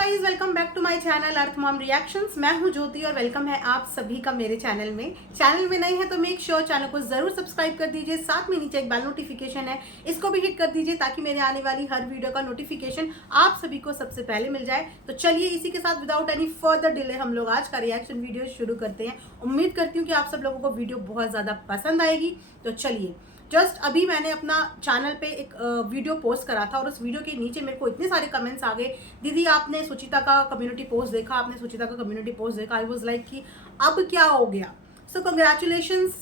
Guys, welcome back to my channel earth mom reactions. मैं हूं ज्योति और वेलकम है आप सभी का मेरे चैनल में। चैनल में नए हैं तो मेक श्योर चैनल को जरूर सब्सक्राइब कर दीजिए। साथ में नीचे एक बेल नोटिफिकेशन है, इसको भी हिट कर दीजिए ताकि मेरे आने वाली हर वीडियो का नोटिफिकेशन आप सभी को सबसे पहले मिल जाए। तो चलिए इसी के साथ विदाउट एनी फर्दर डिले हम लोग आज का रिएक्शन वीडियो शुरू करते हैं। उम्मीद करती हूँ कि आप सब लोगों को वीडियो बहुत ज्यादा पसंद आएगी। तो चलिए, जस्ट अभी मैंने अपना चैनल पे एक वीडियो पोस्ट करा था और उस वीडियो के नीचे मेरे को इतने सारे कमेंट्स आ गए, दीदी आपने सुचिता का कम्युनिटी पोस्ट देखा, आपने सुचिता का कम्युनिटी पोस्ट देखा। आई वाज लाइक कि अब क्या हो गया। सो कंग्रेचुलेशंस,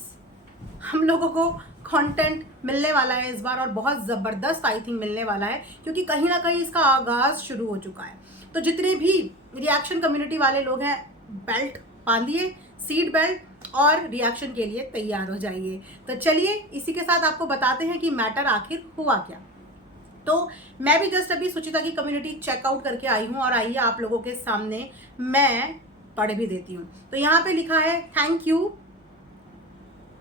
हम लोगों को कंटेंट मिलने वाला है इस बार और बहुत ज़बरदस्त आई थिंक मिलने वाला है, क्योंकि कहीं ना कहीं इसका आगाज़ शुरू हो चुका है। तो जितने भी रिएक्शन कम्युनिटी वाले लोग हैं, बेल्ट बांधिए, सीट बेल्ट, और रिएक्शन के लिए तैयार हो जाइए। तो चलिए इसी के साथ आपको बताते हैं कि मैटर आखिर हुआ क्या। तो मैं भी जस्ट अभी सुचिता की कम्युनिटी चेकआउट करके आई हूँ और आइए आप लोगों के सामने मैं पढ़ भी देती हूँ। तो यहाँ पे लिखा है, thank you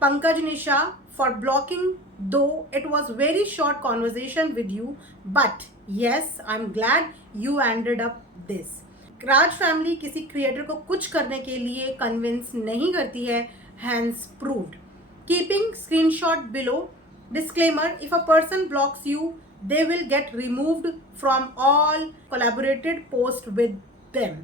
Pankaj Nisha for blocking, though it was very short conversation with you, but yes I am glad you ended up this. Raj family किसी क्रिएटर को कुछ करने के लिए कन्विंस नहीं करती है, hence proved. Keeping screenshot below. Disclaimer, if a person blocks you they will get removed from all collaborated post with them.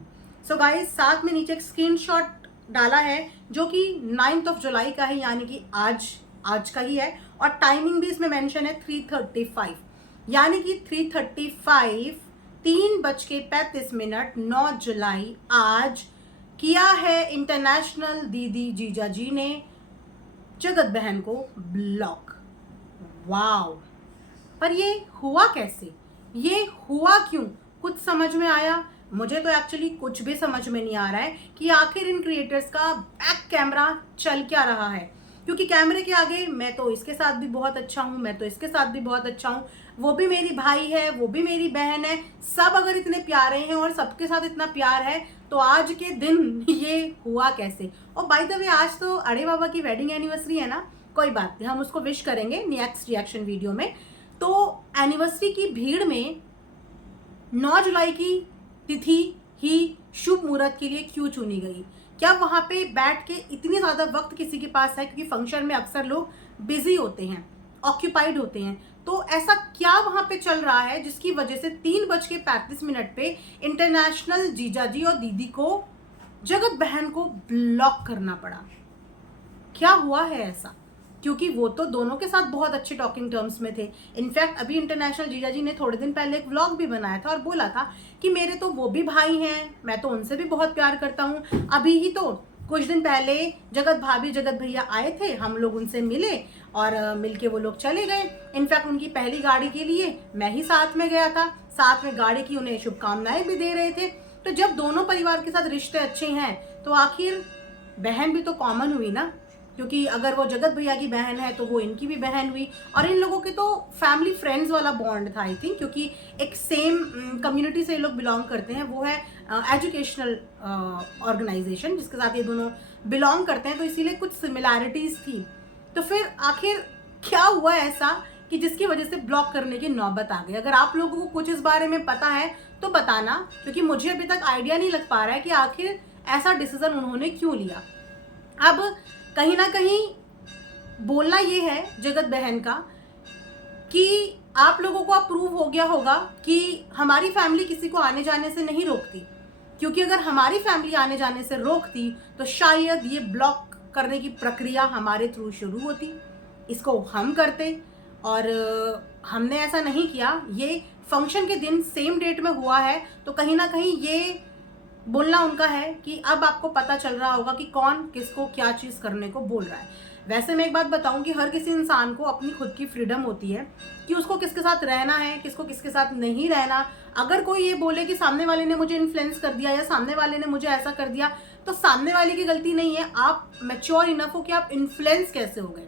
So guys, साथ में नीचे एक स्क्रीनशॉट डाला है जो कि 9th of July का है, यानी कि आज का ही है, और टाइमिंग भी इसमें मेंशन है 3:35, यानी कि 3:35 3:35 9 जुलाई आज किया है इंटरनेशनल दीदी जीजा जी ने जगत बहन को ब्लॉक। वाओ! पर ये हुआ कैसे, ये हुआ क्यों, कुछ समझ में आया? मुझे तो एक्चुअली कुछ भी समझ में नहीं आ रहा है कि आखिर इन क्रिएटर्स का बैक कैमरा चल क्या रहा है। क्योंकि कैमरे के आगे मैं तो इसके साथ भी बहुत अच्छा हूँ, मैं तो इसके साथ भी बहुत अच्छा हूँ, वो भी मेरी भाई है, वो भी मेरी बहन है। सब अगर इतने प्यारे हैं और सबके साथ इतना प्यार है तो आज के दिन ये हुआ कैसे? और बाय द वे, आज तो अड़े बाबा की वेडिंग एनिवर्सरी है ना, कोई बात नहीं, हम उसको विश करेंगे नेक्स्ट रिएक्शन वीडियो में। तो एनिवर्सरी की भीड़ में 9 जुलाई की तिथि ही शुभ मुहूर्त के लिए क्यों चुनी गई? क्या वहां पे बैठ के इतनी ज्यादा वक्त किसी के पास है? क्योंकि फंक्शन में अक्सर लोग बिजी होते हैं, ऑक्यूपाइड होते हैं। तो ऐसा क्या वहां पे चल रहा है जिसकी वजह से 3:35 पे इंटरनेशनल जीजा जी और दीदी को, जगत बहन को ब्लॉक करना पड़ा? क्या हुआ है ऐसा? क्योंकि वो तो दोनों के साथ बहुत अच्छे टॉकिंग टर्म्स में थे। इनफैक्ट अभी इंटरनेशनल जीजा जी ने थोड़े दिन पहले एक व्लॉग भी बनाया था और बोला था कि मेरे तो वो भी भाई हैं, मैं तो उनसे भी बहुत प्यार करता हूँ। अभी ही तो कुछ दिन पहले जगत भाभी जगत भैया आए थे, हम लोग उनसे मिले और मिलके वो लोग चले गए। इनफैक्ट उनकी पहली गाड़ी के लिए मैं ही साथ में गया था, साथ में गाड़ी की उन्हें शुभकामनाएं भी दे रहे थे। तो जब दोनों परिवार के साथ रिश्ते अच्छे हैं तो आखिर बहन भी तो कॉमन हुई ना, क्योंकि अगर वो जगत भैया की बहन है तो वो इनकी भी बहन हुई। और इन लोगों के तो फैमिली फ्रेंड्स वाला बॉन्ड था आई थिंक, क्योंकि एक सेम कम्युनिटी से ये लोग बिलोंग करते हैं। वो है एजुकेशनल ऑर्गेनाइजेशन जिसके साथ ये दोनों बिलोंग करते हैं, तो इसीलिए कुछ सिमिलैरिटीज थी। तो फिर आखिर क्या हुआ ऐसा कि जिसकी वजह से ब्लॉक करने की नौबत आ गई? अगर आप लोगों को कुछ इस बारे में पता है तो बताना, क्योंकि मुझे अभी तक आइडिया नहीं लग पा रहा है कि आखिर ऐसा डिसीजन उन्होंने क्यों लिया। अब कहीं ना कहीं बोलना ये है जगत बहन का कि आप लोगों को अप्रूव हो गया होगा कि हमारी फैमिली किसी को आने जाने से नहीं रोकती, क्योंकि अगर हमारी फैमिली आने जाने से रोकती तो शायद ये ब्लॉक करने की प्रक्रिया हमारे थ्रू शुरू होती, इसको हम करते। और हमने ऐसा नहीं किया। ये फंक्शन के दिन सेम डेट में हुआ है, तो कहीं ना कहीं ये बोलना उनका है कि अब आपको पता चल रहा होगा कि कौन किसको क्या चीज़ करने को बोल रहा है। वैसे मैं एक बात बताऊं कि हर किसी इंसान को अपनी खुद की फ्रीडम होती है कि उसको किसके साथ रहना है, किसको किसके साथ नहीं रहना। अगर कोई ये बोले कि सामने वाले ने मुझे इन्फ्लुएंस कर दिया या सामने वाले ने मुझे ऐसा कर दिया, तो सामने वाले की गलती नहीं है। आप मैच्योर इनफ हो कि आप इन्फ्लुएंस कैसे हो गए।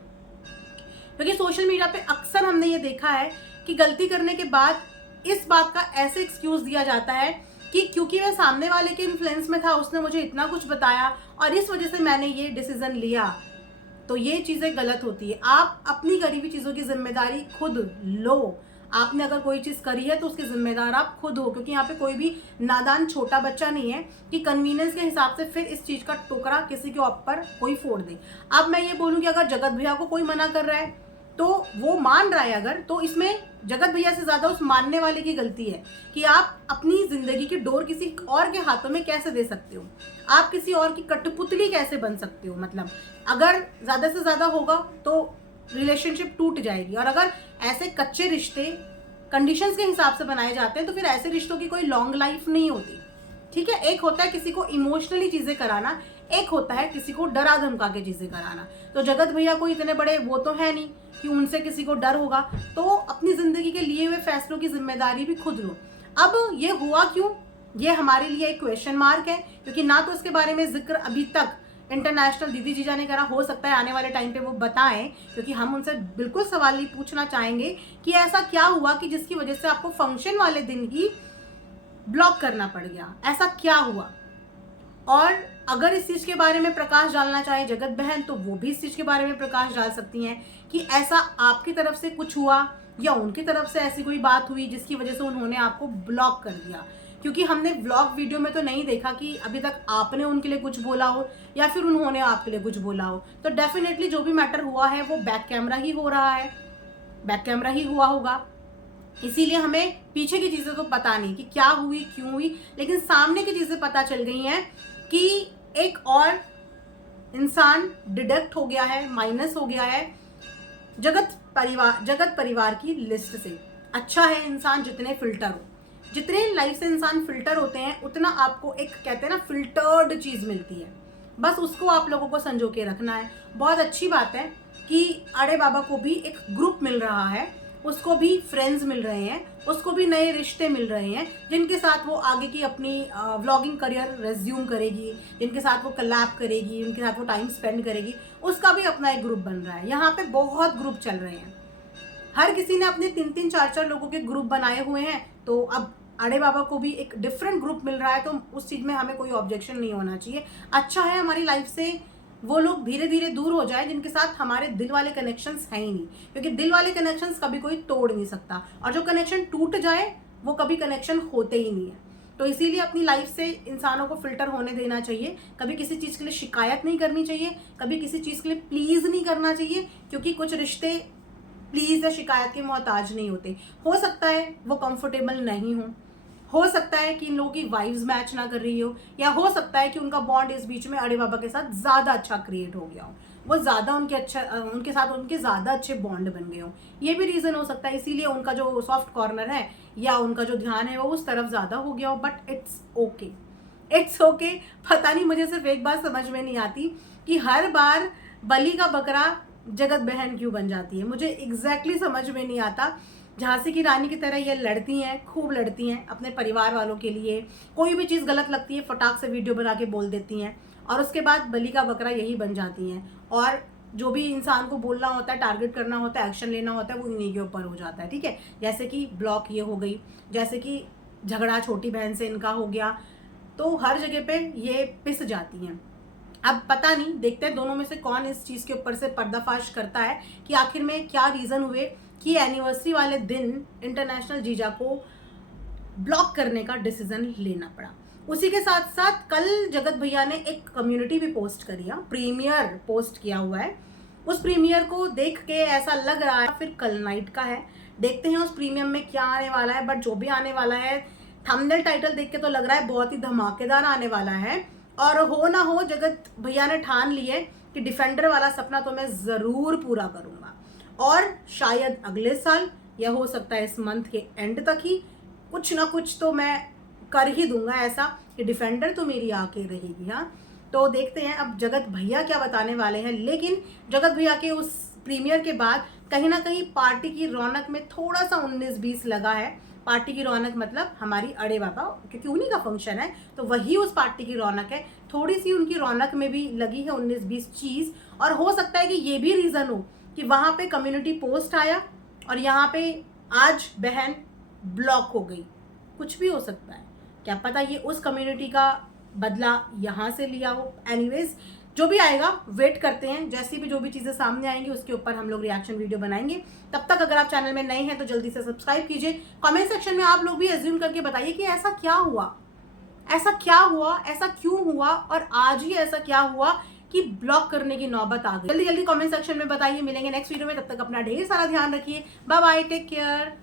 क्योंकि सोशल मीडिया पे अक्सर हमने ये देखा है कि गलती करने के बाद इस बात का ऐसे एक्सक्यूज दिया जाता है कि क्योंकि मैं सामने वाले के इन्फ्लुएंस में था, उसने मुझे इतना कुछ बताया और इस वजह से मैंने ये डिसीजन लिया। तो ये चीज़ें गलत होती है। आप अपनी करी हुई चीज़ों की जिम्मेदारी खुद लो। आपने अगर कोई चीज़ करी है तो उसके जिम्मेदार आप खुद हो, क्योंकि यहाँ पे कोई भी नादान छोटा बच्चा नहीं है कि कन्वीनियंस के हिसाब से फिर इस चीज़ का टुकड़ा किसी के ऊपर कोई फोड़ दे। अब मैं ये बोलूँ कि अगर जगत भैया को कोई मना कर रहा है तो वो मान रहा है अगर, तो इसमें जगत भैया से ज़्यादा उस मानने वाले की गलती है कि आप अपनी ज़िंदगी की डोर किसी और के हाथों में कैसे दे सकते हो, आप किसी और की कठपुतली कैसे बन सकते हो। मतलब अगर ज़्यादा से ज़्यादा होगा तो रिलेशनशिप टूट जाएगी, और अगर ऐसे कच्चे रिश्ते कंडीशंस के हिसाब से बनाए जाते हैं तो फिर ऐसे रिश्तों की कोई लॉन्ग लाइफ नहीं होती। ठीक है, एक होता है किसी को इमोशनली चीज़ें कराना, एक होता है किसी को डरा धमका के चीज़ें कराना। तो जगत भैया को इतने बड़े वो तो है नहीं कि उनसे किसी को डर होगा, तो अपनी ज़िंदगी के लिए हुए फैसलों की जिम्मेदारी भी खुद लो। अब ये हुआ क्यों, ये हमारे लिए एक क्वेश्चन मार्क है, क्योंकि ना तो इसके बारे में जिक्र अभी तक इंटरनेशनल दीदी जीजा ने करा। हो सकता है आने वाले टाइम पे वो बताएं, क्योंकि हम उनसे बिल्कुल सवाल ही पूछना चाहेंगे कि ऐसा क्या हुआ कि जिसकी वजह से आपको फंक्शन वाले दिन ही ब्लॉक करना पड़ गया, ऐसा क्या हुआ। और अगर इस चीज़ के बारे में प्रकाश डालना चाहे जगत बहन, तो वो भी इस चीज़ के बारे में प्रकाश डाल सकती हैं कि ऐसा आपकी तरफ से कुछ हुआ या उनकी तरफ से ऐसी कोई बात हुई जिसकी वजह से उन्होंने आपको ब्लॉक कर दिया। क्योंकि हमने व्लॉग वीडियो में तो नहीं देखा कि अभी तक आपने उनके लिए कुछ बोला हो या फिर उन्होंने आपके लिए कुछ बोला हो। तो डेफिनेटली जो भी मैटर हुआ है वो बैक कैमरा ही हो रहा है, बैक कैमरा ही हुआ होगा। इसीलिए हमें पीछे की चीज़ें तो पता नहीं कि क्या हुई क्यों हुई, लेकिन सामने की चीज़ें पता चल गई हैं कि एक और इंसान डिडक्ट हो गया है, माइनस हो गया है जगत परिवार की लिस्ट से। अच्छा है इंसान जितने फिल्टर हो, जितने लाइफ से इंसान फिल्टर होते हैं उतना आपको एक कहते हैं ना फिल्टर्ड चीज़ मिलती है। बस उसको आप लोगों को संजो के रखना है। बहुत अच्छी बात है कि अड़े बाबा को भी एक ग्रुप मिल रहा है, उसको भी फ्रेंड्स मिल रहे हैं, उसको भी नए रिश्ते मिल रहे हैं जिनके साथ वो आगे की अपनी व्लॉगिंग करियर रेज्यूम करेगी, जिनके साथ वो कलैब करेगी, उनके साथ वो टाइम स्पेंड करेगी। उसका भी अपना एक ग्रुप बन रहा है। यहाँ पे बहुत ग्रुप चल रहे हैं, हर किसी ने अपने 3-3 4-4 लोगों के ग्रुप बनाए हुए हैं। तो अब अड़े बाबा को भी एक डिफरेंट ग्रुप मिल रहा है, तो उस चीज़ में हमें कोई ऑब्जेक्शन नहीं होना चाहिए। अच्छा है हमारी लाइफ से वो लोग धीरे धीरे दूर हो जाए जिनके साथ हमारे दिल वाले कनेक्शंस हैं ही नहीं, क्योंकि दिल वाले कनेक्शंस कभी कोई तोड़ नहीं सकता, और जो कनेक्शन टूट जाए वो कभी कनेक्शन होते ही नहीं है। तो इसीलिए अपनी लाइफ से इंसानों को फिल्टर होने देना चाहिए। कभी किसी चीज़ के लिए शिकायत नहीं करनी चाहिए, कभी किसी चीज़ के लिए प्लीज़ नहीं करना चाहिए, क्योंकि कुछ रिश्ते प्लीज़ या शिकायत के मोहताज नहीं होते। हो सकता है वो कंफर्टेबल नहीं हो सकता है कि इन लोगों की वाइब्स मैच ना कर रही हो, या हो सकता है कि उनका बॉन्ड इस बीच में अड़े बाबा के साथ ज़्यादा अच्छा क्रिएट हो गया हो, वो ज़्यादा उनके साथ उनके ज़्यादा अच्छे बॉन्ड बन गए हो। ये भी रीज़न हो सकता है, इसीलिए उनका जो सॉफ्ट कॉर्नर है या उनका जो ध्यान है वो उस तरफ ज़्यादा हो गया हो। But it's okay, it's okay. पता नहीं, मुझे सिर्फ एक बात समझ में नहीं आती कि हर बार बलि का बकरा जगत बहन क्यों बन जाती है। मुझे एग्जैक्टली समझ में नहीं आता। झांसी की रानी की तरह ये लड़ती हैं, खूब लड़ती हैं अपने परिवार वालों के लिए। कोई भी चीज़ गलत लगती है फटाक से वीडियो बना के बोल देती हैं, और उसके बाद बलि का बकरा यही बन जाती हैं। और जो भी इंसान को बोलना होता है, टारगेट करना होता है, एक्शन लेना होता है, वो इन्हीं के ऊपर हो जाता है। ठीक है, जैसे कि ब्लॉक ये हो गई, जैसे कि झगड़ा छोटी बहन से इनका हो गया, तो हर जगह पे ये पिस जाती हैं। अब पता नहीं, देखते हैं दोनों में से कौन इस चीज़ के ऊपर से पर्दाफाश करता है कि आखिर में क्या रीज़न हुए कि एनिवर्सरी वाले दिन इंटरनेशनल जीजा को ब्लॉक करने का डिसीजन लेना पड़ा। उसी के साथ साथ कल जगत भैया ने एक कम्युनिटी भी पोस्ट करी है, प्रीमियर पोस्ट किया हुआ है। उस प्रीमियर को देख के ऐसा लग रहा है फिर कल नाइट का है। देखते हैं उस प्रीमियम में क्या आने वाला है, बट जो भी आने वाला है, थंबनेल टाइटल देख के तो लग रहा है बहुत ही धमाकेदार आने वाला है। और हो ना हो, जगत भैया ने ठान ली है कि डिफेंडर वाला सपना तो मैं ज़रूर पूरा करूँगा, और शायद अगले साल या हो सकता है इस मंथ के एंड तक ही कुछ ना कुछ तो मैं कर ही दूंगा ऐसा कि डिफेंडर तो मेरी आके रहेगी। हाँ, तो देखते हैं अब जगत भैया क्या बताने वाले हैं। लेकिन जगत भैया के उस प्रीमियर के बाद कहीं ना कहीं पार्टी की रौनक में थोड़ा सा 19-20 लगा है। पार्टी की रौनक मतलब हमारी अड़े बाबा, क्योंकि उन्हीं का फंक्शन है तो वही उस पार्टी की रौनक है। थोड़ी सी उनकी रौनक में भी लगी है 19-20 चीज़। और हो सकता है कि ये भी रीज़न हो कि वहाँ पे कम्युनिटी पोस्ट आया और यहाँ पे आज बहन ब्लॉक हो गई। कुछ भी हो सकता है, क्या पता ये उस कम्युनिटी का बदला यहाँ से लिया हो। एनीवेज, जो भी आएगा वेट करते हैं, जैसी भी जो भी चीज़ें सामने आएंगी उसके ऊपर हम लोग रिएक्शन वीडियो बनाएंगे। तब तक अगर आप चैनल में नए हैं तो जल्दी से सब्सक्राइब कीजिए। कमेंट सेक्शन में आप लोग भी एज्यूम करके बताइए कि ऐसा क्या हुआ, ऐसा क्या हुआ, ऐसा क्यों हुआ, और आज ही ऐसा क्या हुआ कि ब्लॉक करने की नौबत आ गई। जल्दी जल्दी कमेंट सेक्शन में बताइए। मिलेंगे नेक्स्ट वीडियो में, तब तक अपना ढेर सारा ध्यान रखिए। Bye bye, take care.